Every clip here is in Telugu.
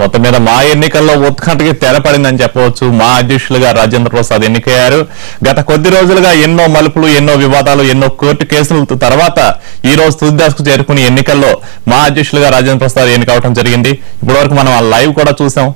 మొత్తం మీద మా ఎన్నికల్లో ఉత్కంఠకి తెరపడిందని చెప్పవచ్చు. మా అధ్యక్షులుగా రాజేంద్ర ప్రసాద్ ఎన్నికయ్యారు. గత కొద్ది రోజులుగా ఎన్నో మలుపులు, ఎన్నో వివాదాలు, ఎన్నో కోర్టు కేసుల తర్వాత ఈ రోజు తుది దశకు చేరుకుని ఎన్నికల్లో మా అధ్యక్షులుగా రాజేంద్ర ప్రసాద్ ఎన్నికవడం జరిగింది. ఇప్పటివరకు మనం ఆ లైవ్ కూడా చూసాం.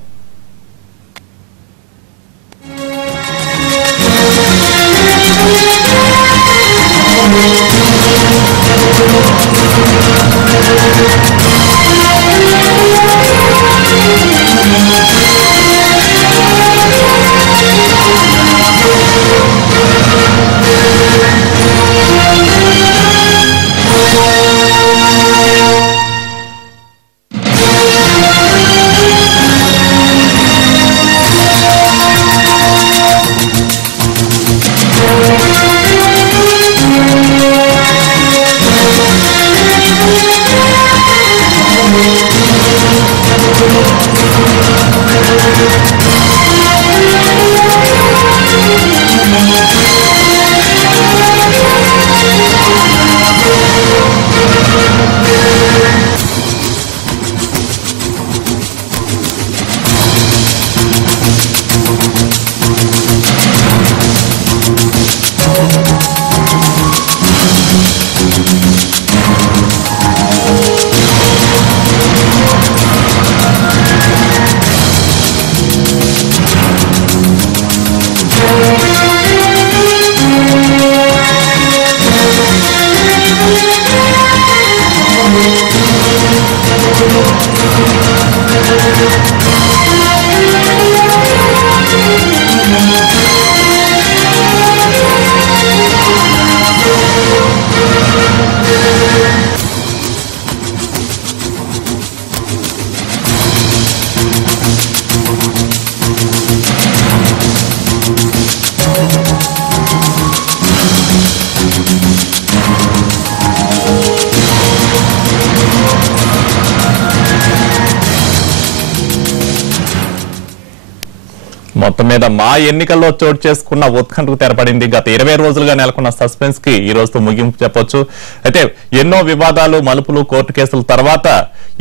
మొత్తం మీద మా ఎన్నికల్లో చోటు చేసుకున్న ఉత్కంఠకు తెరపడింది. గత 20 రోజులుగా నెలకొన్న సస్పెన్స్ కి ఈ రోజుతో ముగింపు చెప్పొచ్చు. అయితే ఎన్నో వివాదాలు, మలుపులు, కోర్టు కేసుల తర్వాత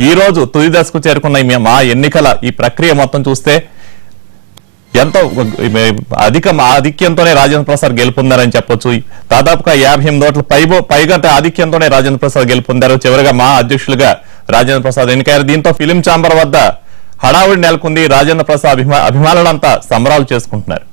ఈ రోజు తుది దశకు చేరుకున్న మా ఎన్నికల ఈ ప్రక్రియ మొత్తం చూస్తే ఎంతో ఆధిక్యంతోనే రాజేంద్ర ప్రసాద్ గెలుపొందారని చెప్పొచ్చు. దాదాపుగా 58 ఓట్ల పైగా ఆధిక్యంతోనే రాజేంద్ర ప్రసాద్ గెలుపొందారు. చివరిగా మా అధ్యక్షులుగా రాజేంద్ర ప్రసాద్ ఎన్నికయ్యారు. దీంతో ఫిలిం ఛాంబర్ వద్ద హడావుడి నెలకొంది. రాజేంద్ర ప్రసాద్ అభిమానులంతా సంబరాలు చేసుకుంటున్నారు.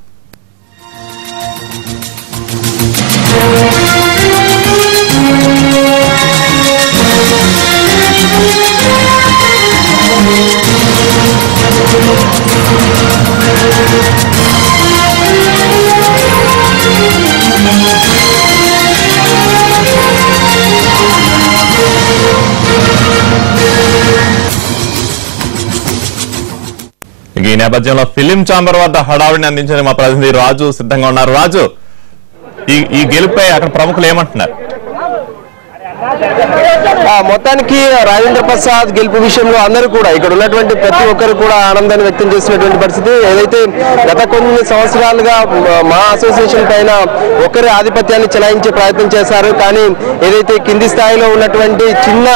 ఈ నేపథ్యంలో ఫిలిం ఛాంబర్ వద్ద హడావుడిని అందించిన మా ప్రతినిధి రాజు సిద్ధంగా ఉన్నారు. రాజు, ఈ గెలుపై అక్కడ ప్రముఖులు ఏమంటున్నారు? మొత్తానికి రాజేంద్ర ప్రసాద్ గెలుపు విషయంలో అందరూ కూడా ఇక్కడ ఉన్నటువంటి ప్రతి ఒక్కరు కూడా ఆనందాన్ని వ్యక్తం చేసినటువంటి పరిస్థితి. ఏదైతే గత కొన్ని సంవత్సరాలుగా మా అసోసియేషన్ పైన ఒకరి ఆధిపత్యాన్ని చెలాయించే ప్రయత్నం చేశారు. కానీ ఏదైతే కింది స్థాయిలో ఉన్నటువంటి చిన్న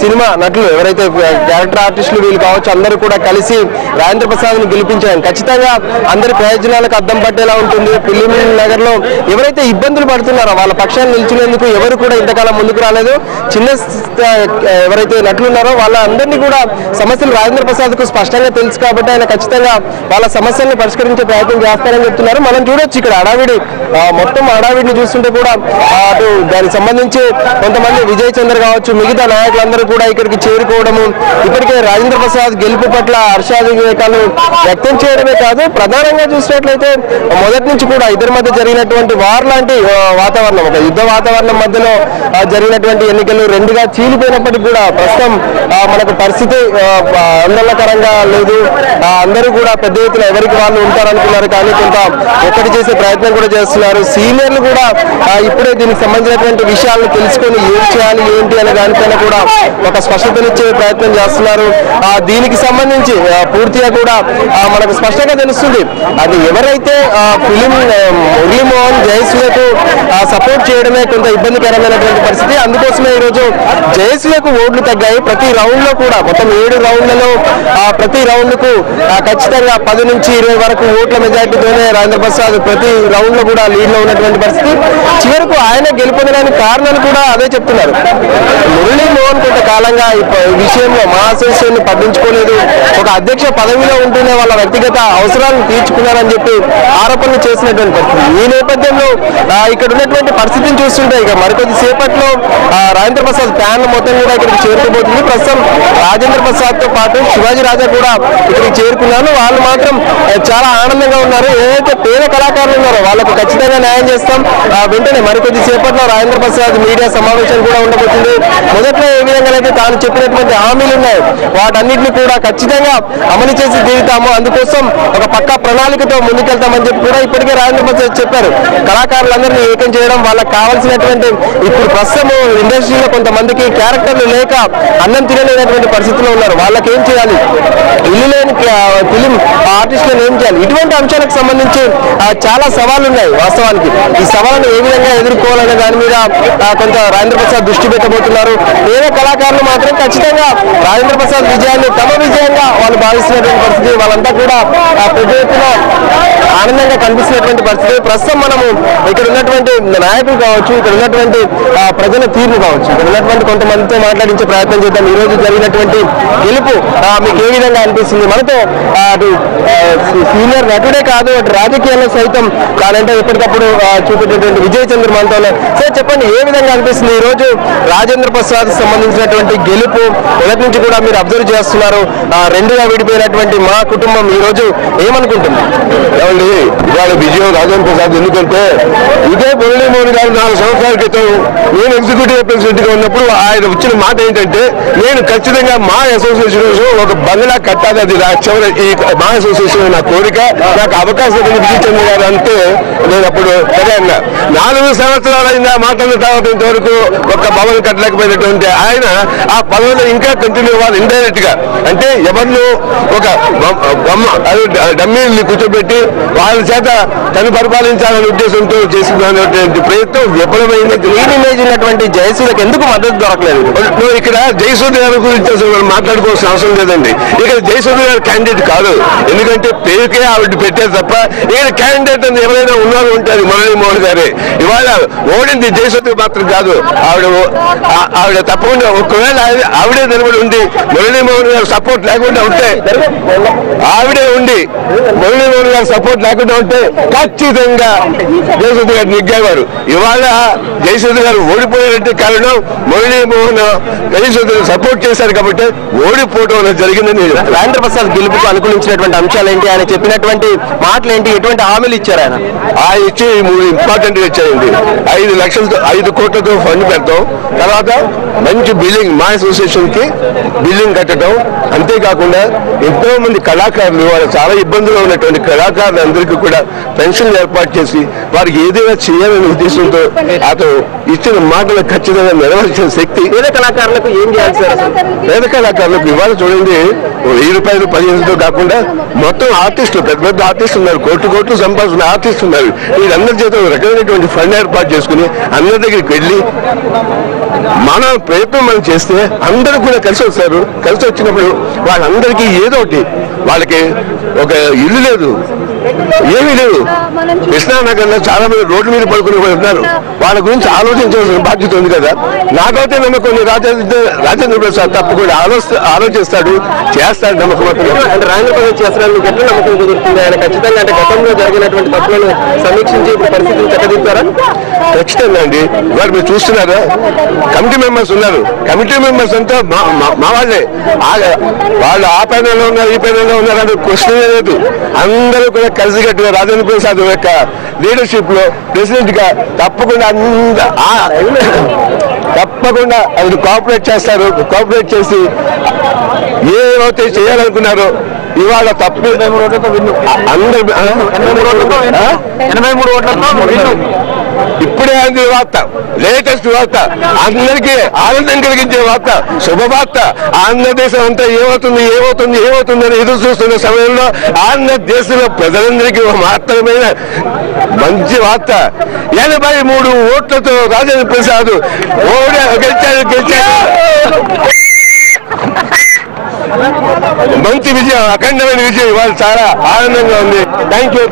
సినిమా నటులు ఎవరైతే క్యారెక్టర్ ఆర్టిస్టులు వీళ్ళు కావచ్చు అందరూ కూడా కలిసి రాజేంద్ర ప్రసాద్ ని గెలిపించారు. ఖచ్చితంగా అందరి ప్రయోజనాలకు అద్దం పట్టేలా ఉంటుంది. ఫిలిం నగర్ లో ఎవరైతే ఇబ్బందులు పడుతున్నారో వాళ్ళ పక్షాన్ని నిలిచినందుకు ఎవరు కూడా ఇంతకాలం ముందుకు రాలేదు. చిన్న ఎవరైతే నటులు ఉన్నారో వాళ్ళందరినీ కూడా సమస్యలు రాజేంద్ర ప్రసాద్ కు స్పష్టంగా తెలుసు కాబట్టి ఆయన ఖచ్చితంగా వాళ్ళ సమస్యల్ని పరిష్కరించే ప్రయత్నం చేస్తారని చెప్తున్నారు. మనం చూడొచ్చు ఇక్కడ హడావిడి, మొత్తం హడావిడిని చూస్తుంటే కూడా అటు దానికి సంబంధించి కొంతమంది విజయ్ చంద్ర కావచ్చు మిగతా నాయకులందరూ కూడా ఇక్కడికి చేరుకోవడము, ఇప్పటికే రాజేంద్ర ప్రసాద్ గెలుపు పట్ల హర్షాధికాలు వ్యక్తం చేయడమే కాదు, ప్రధానంగా చూసినట్లయితే మొదటి నుంచి కూడా ఇద్దరి మధ్య జరిగినటువంటి వార్ లాంటి వాతావరణం, ఒక యుద్ధ వాతావరణం మధ్యలో జరిగినటువంటి ఎన్నికలు రెండుగా చీలిపోయినప్పటికీ కూడా ప్రస్తుతం మనకు పరిస్థితి ఆందోళనకరంగా లేదు. అందరూ కూడా పెద్ద ఎత్తున ఎవరికి వాళ్ళు ఉంటారనుకున్నారు కానీ కొంత ఒక్కటి చేసే ప్రయత్నం కూడా చేస్తున్నారు. సీనియర్లు కూడా ఇప్పుడే దీనికి సంబంధించినటువంటి విషయాలను తెలుసుకొని ఏం చేయాలి ఏంటి అనే దానిపైన కూడా ఒక స్పష్టతనిచ్చే ప్రయత్నం చేస్తున్నారు. దీనికి సంబంధించి పూర్తిగా కూడా మనకు స్పష్టంగా తెలుస్తుంది. అది ఎవరైతే ఫిలిం మురళీమోహన్ జయసూర్యకు సపోర్ట్ చేయడమే కొంత ఇబ్బందికరమైనటువంటి పరిస్థితి. పరిస్థితి. అందుకోసమే ఈరోజు జేఏసీలకు ఓట్లు తగ్గాయి. ప్రతి రౌండ్ లో కూడా మొత్తం 7 రౌండ్లలో ప్రతి రౌండ్ కు ఖచ్చితంగా 10 నుంచి 20 వరకు ఓట్ల మెజార్టీతోనే రాజేంద్ర ప్రసాద్ ప్రతి రౌండ్ లో కూడా లీడ్ లో ఉన్నటువంటి పరిస్థితి. చివరకు ఆయన గెలుపొందడానికి కారణాలు కూడా అదే చెప్తున్నారు. మురళీ మోహన్ కొంతకాలంగా ఈ విషయంలో మా అసోసియేషన్ పట్టించుకోలేదు, ఒక అధ్యక్ష పదవిలో ఉంటూనే వాళ్ళ వ్యక్తిగత అవసరాలను తీర్చుకున్నారని చెప్పి ఆరోపణలు చేసినటువంటి పరిస్థితి. ఈ నేపథ్యంలో ఇక్కడ ఉన్నటువంటి పరిస్థితిని చూస్తుంటే ఇక మరికొద్ది సేపట్లో రాజేంద్ర ప్రసాద్ ప్యానల్ మొత్తం కూడా ఇక్కడికి చేరుకోబోతుంది. ప్రస్తుతం రాజేంద్ర ప్రసాద్ తో పాటు శివాజీ రాజా కూడా ఇక్కడికి చేరుకున్నారు. వాళ్ళు మాత్రం చాలా ఆనందంగా ఉన్నారు. ఏదైతే పేద కళాకారులు ఉన్నారో వాళ్ళకు ఖచ్చితంగా న్యాయం చేస్తాం. వెంటనే మరికొద్ది సేపట్లో రాజేంద్ర ప్రసాద్ మీడియా సమావేశం కూడా ఉండబోతుంది. మొదట్లో ఏ విధంగా అయితే తాను చెప్పినటువంటి హామీలు ఉన్నాయి వాటన్నిటిని కూడా ఖచ్చితంగా అమలు చేసి తీరుతాము, అందుకోసం ఒక పక్కా ప్రణాళికతో ముందుకెళ్తామని చెప్పి కూడా ఇప్పటికే రాజేంద్ర ప్రసాద్ చెప్పారు. కళాకారులందరినీ ఏకం చేయడం, వాళ్ళకి కావాల్సినటువంటి ఇప్పుడు ప్రస్తుతం ఇండస్ట్రీలో కొంతమందికి క్యారెక్టర్లు లేక అన్నం తినలేనటువంటి పరిస్థితిలో ఉన్నారు. వాళ్ళకి ఏం చేయాలి, ఇల్లు లేని ఫిలిం ఆర్టిస్టులను ఏం చేయాలి, ఇటువంటి అంశాలకు సంబంధించి చాలా సవాళ్లు ఉన్నాయి. వాస్తవానికి ఈ సవాళ్ళను ఏ విధంగా ఎదుర్కోవాలనే దాని మీద కొంత రాజేంద్ర ప్రసాద్ దృష్టి పెట్టబోతున్నారు. పేద కళాకారులు మాత్రం ఖచ్చితంగా రాజేంద్ర ప్రసాద్ విజయాన్ని తమ విజయంగా వాళ్ళు భావిస్తున్నటువంటి పరిస్థితి. వాళ్ళంతా కూడా పెద్ద ఎత్తున ఆనందంగా కనిపిస్తున్నటువంటి పరిస్థితి. ప్రస్తుతం మనము ఇక్కడ ఉన్నటువంటి నాయకులు కావచ్చు, ఇక్కడ ఉన్నటువంటి ప్రజల తీర్పు కావచ్చు, ఇక్కడ ఉన్నటువంటి కొంతమందితో మాట్లాడించే ప్రయత్నం చేద్దాం. ఈ రోజు జరిగినటువంటి గెలుపు మీకు ఏ విధంగా అనిపిస్తుంది? మనతో అటు సీనియర్ నటుడే కాదు, అటు రాజకీయాల్లో సైతం కానంటే ఎప్పటికప్పుడు చూపేటటువంటి విజయ్ చంద్ర మనతో. సార్ చెప్పండి, ఏ విధంగా అనిపిస్తుంది ఈ రోజు రాజేంద్ర ప్రసాద్ సంబంధించినటువంటి గెలుపు? మొదటి నుంచి కూడా మీరు అబ్జర్వ్ చేస్తున్నారు, రెండుగా విడిపోయినటువంటి మా కుటుంబం ఈ రోజు ఏమనుకుంటుంది? ఇవాళ విజయం రాజేంద్ర ప్రసాద్. ఎందుకంటే ఇదే మురళీ మోహన్ గారు 4 సంవత్సరాల క్రితం నేను ఎగ్జిక్యూటివ్ ప్రెసిడెంట్ గా ఉన్నప్పుడు ఆయన వచ్చిన మాట ఏంటంటే, నేను ఖచ్చితంగా మా అసోసియేషన్ ఒక బంగ్లా కట్టాలి, అది ఈ మా అసోసియేషన్ నా కోరిక, నాకు అవకాశం విజయ్ చంద్ర గారు అంటే నేను అప్పుడు సరే అన్నా. 4 సంవత్సరాలు అయింది ఆ మాటల తర్వాత ఇంతవరకు ఒక భవనం కట్టలేకపోయినటువంటి ఆయన ఆ పదవిలో ఇంకా కంటిన్యూ అవ్వాలి ఇండైరెక్ట్ గా. అంటే ఎవరిలో ఒక డమ్మీల్ని కూర్చోబెట్టి వాళ్ళ చేత తను పరిపాలించాలనే ఉద్దేశంతో చేసినటువంటి ప్రయత్నం విఫలమైంది. ఇమేజ్ ఉన్నటువంటి జయసూర్యకి ఎందుకు మద్దతు దొరకలేదు? ఇక్కడ జయసూర్య గారి గురించి అసలు మాట్లాడుకోవాల్సిన అవసరం లేదండి. ఇక్కడ జయసూర్య గారు క్యాండిడేట్ కాదు, ఎందుకంటే పేరుకే ఆవిడ పెట్టారు తప్ప ఇక్కడ క్యాండిడేట్ అని ఎవరైనా ఉన్నారు ఉంటారు మురళీ మోహన్ గారే. ఇవాళ ఓడింది జయసూర్య మాత్రం కాదు, ఆవిడ తప్పకుండా ఒకవేళ ఆవిడే నిలబడి ఉండి మురళీ మోహన్ గారు సపోర్ట్ లేకుండా ఉంటే మురళీ మోహన్ గారు సపోర్ట్ లేకుండా ఉంటే ఖచ్చితంగా జయసూర్య గారు నెగ్గేవారు. ఇవాళ జయసూర్య గారు ఓడిపోయినట్టు కారణం మురళీ మోహన్ జయసూర్య సపోర్ట్ చేశారు కాబట్టి ఓడిపోవడం అనేది జరిగిందని. రాజేంద్ర ప్రసాద్ గెలుపుకు అనుకూలించినటువంటి అంశాలు ఏంటి, ఆయన చెప్పినటువంటి మాటలు ఏంటి, ఎటువంటి హామీలు ఇచ్చారు ఆయన? ఇచ్చి 3 ఇంపార్టెంట్ గా ఇచ్చారండి. 5 కోట్లతో ఫండ్ పెడతాం, తర్వాత మంచి బిల్డింగ్ మా అసోసియేషన్ కి బిల్డింగ్ కట్టడం, అంతేకాకుండా ఎంతో మంది కళాకారులు వాళ్ళు చాలా ఇబ్బందులు ఉన్నటువంటి కళాకారులు అందరికీ కూడా పెన్షన్ ఏర్పాటు చేసి వారికి ఏదైనా చేయాలనే ఉద్దేశంతో అతను ఇచ్చిన మాటలు ఖచ్చితంగా నెరవేర్చిన శక్తి. పేద కళాకారులకు ఏం చేయాలి సార్? పేద కళాకారులకు ఇవాళ చూడండి 1000 రూపాయలు 15 కాకుండా మొత్తం ఆర్టిస్టులు పెద్ద పెద్ద ఆర్టిస్టులు ఉన్నారు, కోట్లు సంపాదించిన ఆర్టిస్టులు ఉన్నారు. వీళ్ళందరి చేత రకమైనటువంటి ఫండ్ ఏర్పాటు చేసుకుని అందరి దగ్గరికి వెళ్ళి మన ప్రయత్నం మనం చేస్తే అందరూ కూడా కలిసి వస్తారు. కలిసి వచ్చినప్పుడు వాళ్ళందరికీ ఏదో ఒకటి, వాళ్ళకి ఒక ఇల్లు లేదు, ఏమీ లేదు. కృష్ణానగర్ లో చాలా మంది రోడ్డు మీద పడుకునే వాళ్ళు ఉన్నారు. వాళ్ళ గురించి ఆలోచించవలసిన బాధ్యత ఉంది కదా. నాకైతే నమ్మకం రాజేంద్ర ప్రసాద్ తప్పకుండా ఆలోచిస్తాడు, చేస్తాడు నమ్మకం. అంటే రాజేంద్ర ప్రసాద్ చేస్తారని మీకు ఎట్లా నమ్మకం కుదురుతుంది? ఆయన ఖచ్చితంగా అంటే గతంలో జరిగినటువంటి తప్పులను సమీక్షించి ఇప్పుడు పరిస్థితిని చక్కదిద్దారా? ఖచ్చితంగా అండి. ఇవాళ మీరు చూస్తున్నారా, కమిటీ మెంబర్స్ ఉన్నారు. కమిటీ మెంబర్స్ అంతా మా వాళ్ళే. వాళ్ళు ఆ పైనలో ఉన్నారు, ఈ పైనలో ఉన్నారు అని క్వశ్చన్ లేదు. అందరూ కూడా కలిసికట్టుగా రాజేంద్ర ప్రసాద్ యొక్క లీడర్షిప్ లో ప్రెసిడెంట్ గా తప్పకుండా అది కోఆపరేట్ చేస్తారు. కోఆపరేట్ చేసి ఏవైతే చేయాలనుకున్నారో ఇవాళ తప్పు 83 ఓట్లతో ఇప్పుడే అందిన వార్త, లేటెస్ట్ వార్త, అందరికీ ఆనందం కలిగించే వార్త, శుభవార్త. ఆంధ్రదేశం అంతా ఏమవుతుంది ఏమవుతుంది ఏమవుతుందని ఎదురు చూస్తున్న సమయంలో ఆంధ్రదేశంలో ప్రజలందరికీ మాత్రమైన మంచి వార్త. 83 ఓట్లతో రాజేంద్ర ప్రసాద్ గెలిచాడు. మంచి విజయం, అఖండమైన విజయం. ఇవాళ చాలా ఆనందంగా ఉంది. Thank you.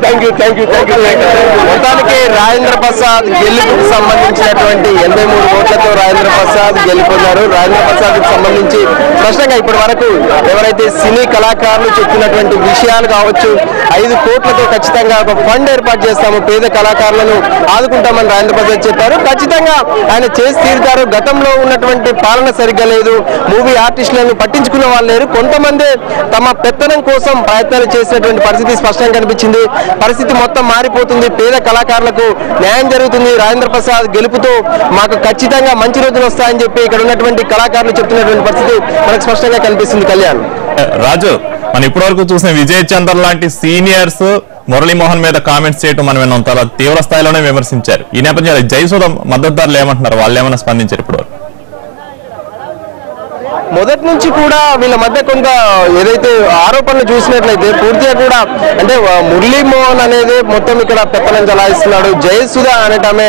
మొత్తానికి రాజేంద్ర ప్రసాద్ గెలుపుకు సంబంధించినటువంటి 83 ఓట్లతో రాజేంద్ర ప్రసాద్ గెలుపొందారు. రాజేంద్ర ప్రసాద్ కి సంబంధించి స్పష్టంగా ఇప్పటి వరకు ఎవరైతే సినీ కళాకారులు చెప్పినటువంటి విషయాలు కావచ్చు, 5 కోట్లతో ఖచ్చితంగా ఒక ఫండ్ ఏర్పాటు చేస్తాము, పేద కళాకారులను ఆదుకుంటామని రాజేంద్ర ప్రసాద్ చెప్పారు. ఖచ్చితంగా ఆయన చేసి తీరుతారు. గతంలో ఉన్నటువంటి పాలన సరిగ్గా లేదు, మూవీ ఆర్టిస్టులను పట్టించుకున్న వాళ్ళు లేరు, కొంతమంది తమ పెత్తనం కోసం ప్రయత్నాలు చేసినటువంటి పరిస్థితి స్పష్టంగా కనిపించింది. పరిస్థితి మొత్తం మారిపోతుంది, పేద కళాకారులకు న్యాయం జరుగుతుంది. రాజేంద్ర ప్రసాద్ గెలుపుతో మాకు ఖచ్చితంగా మంచి రోజులు వస్తాయని చెప్పి ఇక్కడ ఉన్నటువంటి కళాకారులు చెప్తున్నటువంటి పరిస్థితి మనకు స్పష్టంగా కనిపిస్తుంది. కళ్యాణ్, రాజు, మనం ఇప్పటివరకు చూసిన విజయ్ చంద్ర లాంటి సీనియర్స్ మురళీమోహన్ మీద కామెంట్స్ చేయడం మనం విన్నాం, చాలా తీవ్ర స్థాయిలోనే విమర్శించారు. ఈ నేపథ్యంలో జయసుధ మద్దతుదారులు ఏమంటున్నారు, వాళ్ళు ఏమైనా స్పందించారు ఇప్పుడు? మొదటి నుంచి కూడా వీళ్ళ మధ్య కొంత ఏదైతే ఆరోపణలు చూసినట్లయితే పూర్తిగా కూడా అంటే మురళీమోహన్ అనేది మొత్తం ఇక్కడ పెత్తనం చలాయిస్తున్నాడు, జయసుధ అనేటమే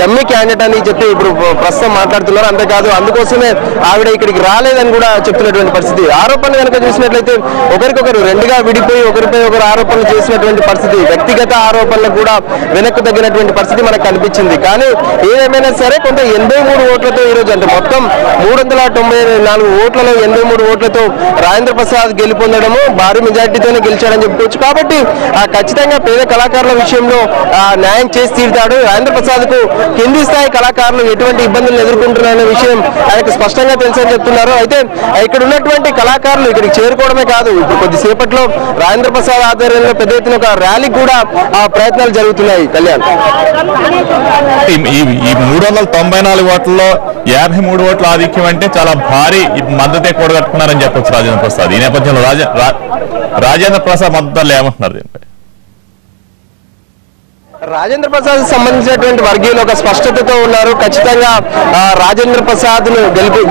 డమ్మీ క్యాండిడేట్ అని చెప్పి ఇప్పుడు ప్రస్తుతం మాట్లాడుతున్నారు. అంతేకాదు అందుకోసమే ఆవిడ ఇక్కడికి రాలేదని కూడా చెప్తున్నటువంటి పరిస్థితి. ఆరోపణలు కనుక చూసినట్లయితే ఒకరికొకరు రెండుగా విడిపోయి ఒకరిపై ఒకరు ఆరోపణలు చేసినటువంటి పరిస్థితి, వ్యక్తిగత ఆరోపణలు కూడా వెనక్కు తగ్గినటువంటి పరిస్థితి మనకు కనిపించింది. కానీ ఏదేమైనా సరే కొంత 83 ఓట్లతో ఈరోజు అంటే మొత్తం 394 ఓట్లలో 83 ఓట్లతో రాజేంద్ర ప్రసాద్ గెలుపొందడము, భారీ మెజార్టీతోనే గెలిచాడని చెప్పుకోవచ్చు. కాబట్టి ఖచ్చితంగా పేద కళాకారుల విషయంలో న్యాయం చేసి తీరుతాడు. రాజేంద్ర ప్రసాద్ కు కింది స్థాయి కళాకారులు ఎటువంటి ఇబ్బందులు ఎదుర్కొంటున్నారనే విషయం ఆయనకు స్పష్టంగా తెలుసని చెప్తున్నారు. అయితే ఇక్కడ ఉన్నటువంటి కళాకారులు ఇక్కడికి చేరుకోవడమే కాదు, ఇప్పుడు కొద్దిసేపట్లో రాజేంద్ర ప్రసాద్ ఆధ్వర్యంలో పెద్ద ఎత్తున ఒక ర్యాలీ కూడా ప్రయత్నాలు జరుగుతున్నాయి. కళ్యాణ్, ఈ 394 ఓట్లలో 53 ఓట్ల ఆధిక్యం అంటే చాలా భారీ మద్దతే కూడగట్టుకున్నారని చెప్పొచ్చు రాజేంద్ర ప్రసాద్. ఈ నేపథ్యంలో రాజేంద్ర ప్రసాద్ మద్దతులు ఏమంటున్నారు దీనిపై? రాజేంద్ర ప్రసాద్ సంబంధించినటువంటి వర్గీయులు ఒక స్పష్టతతో ఉన్నారు. ఖచ్చితంగా రాజేంద్ర ప్రసాద్ ను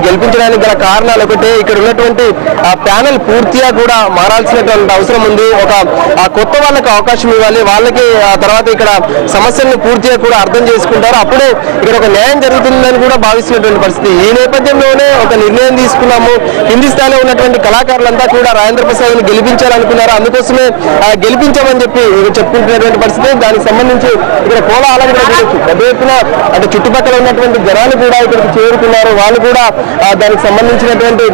గెలిపించడానికి గల కారణాలు ఒకటే, ఇక్కడ ఉన్నటువంటి ప్యానెల్ పూర్తిగా కూడా మారాల్సినటువంటి అవసరం ఉంది. ఒక కొత్త వాళ్ళకి అవకాశం ఇవ్వాలి, వాళ్ళకి తర్వాత ఇక్కడ సమస్యలను పూర్తిగా కూడా అర్థం చేసుకుంటారు, అప్పుడే ఇక్కడ ఒక న్యాయం జరుగుతుందని కూడా భావిస్తున్నటువంటి పరిస్థితి. ఈ నేపథ్యంలోనే ఒక నిర్ణయం తీసుకున్నాము. కింది స్థాయిలో ఉన్నటువంటి కళాకారులంతా కూడా రాజేంద్ర ప్రసాద్ ను గెలిపించాలనుకున్నారు, అందుకోసమే గెలిపించామని చెప్పి చెప్పుకుంటున్నటువంటి పరిస్థితి. దానికి సంబంధించి ఇక్కడ కోలాహలం కూడా చూడొచ్చు. పెద్ద ఎత్తున అంటే చుట్టుపక్కల ఉన్నటువంటి జనాలు కూడా ఇక్కడికి చేరుకున్నారు. వాళ్ళు కూడా దానికి సంబంధించినటువంటి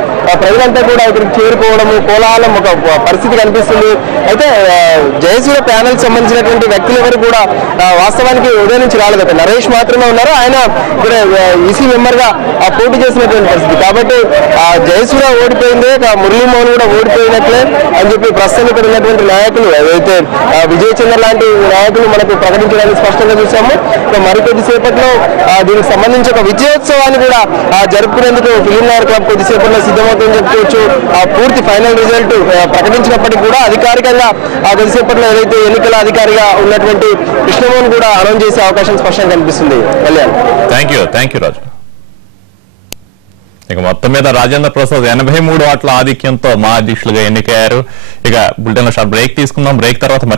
ప్రజలంతా కూడా ఇక్కడికి చేరుకోవడము, కోలాహలం ఒక పరిస్థితి కనిపిస్తుంది. అయితే జయసూర్య ప్యానెల్ సంబంధించినటువంటి వ్యక్తులు ఎవరు కూడా వాస్తవానికి ఉదయం నుంచి రాలేదు. ఒక నరేష్ మాత్రమే ఉన్నారు, ఆయన ఇక్కడ ఈసీ మెంబర్ గా పోటీ చేసినటువంటి పరిస్థితి. కాబట్టి జయసూర్య ఓడిపోయింది, మురళీమోహన్ కూడా ఓడిపోయినట్లే అని చెప్పి ప్రస్తుతం ఇక్కడ ఉన్నటువంటి నాయకులు ఏదైతే విజయ్ చంద్ర లాంటి నాయకులు మనకు ప్రకటించడానికి స్పష్టంగా చూసాము. మరికొద్ది సేపట్లో దీనికి సంబంధించి ఒక విజయోత్సవాన్ని కూడా జరుపుకునేందుకు ఫిలిం నగర్ క్లబ్ కొద్దిసేపట్లో సిద్ధమవుతుందని చెప్పుకోవచ్చు. పూర్తి ఫైనల్ రిజల్ట్ ప్రకటించినప్పటికీ కూడా అధికారికంగా కొద్దిసేపట్లో ఏదైతే ఎన్నికల అధికారిగా ఉన్నటువంటి కృష్ణమోహన్ కూడా అనౌన్స్ చేసే అవకాశం స్పష్టంగా కనిపిస్తుంది. కళ్యాణ్, థ్యాంక్ యూ రాజు. ఇక మొత్తం మీద రాజేంద్ర ప్రసాద్ 83 ఓట్ల ఆధిక్యంతో మా అధ్యక్షులుగా ఎన్నికయ్యారు. ఇక బులెటిన్ లో షార్ట్ బ్రేక్ తీసుకుందాం. బ్రేక్ తర్వాత మరి